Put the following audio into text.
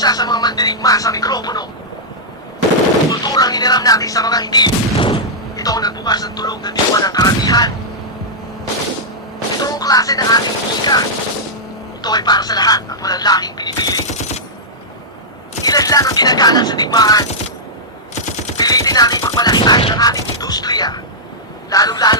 isa sa mga mandirigma sa mikropono. Kulturang hiniram natin sa mga hindi. Ito ang nagbukas ng tulog ng diwa ng karamihan. Ito ang klase ng ating musika. Ito ay para sa lahat at walang lahing pinipili. Ilan lang ang ginagalang sa digmaan. Pilitin natin pagmalastay ng ating industriya, lalong-lalo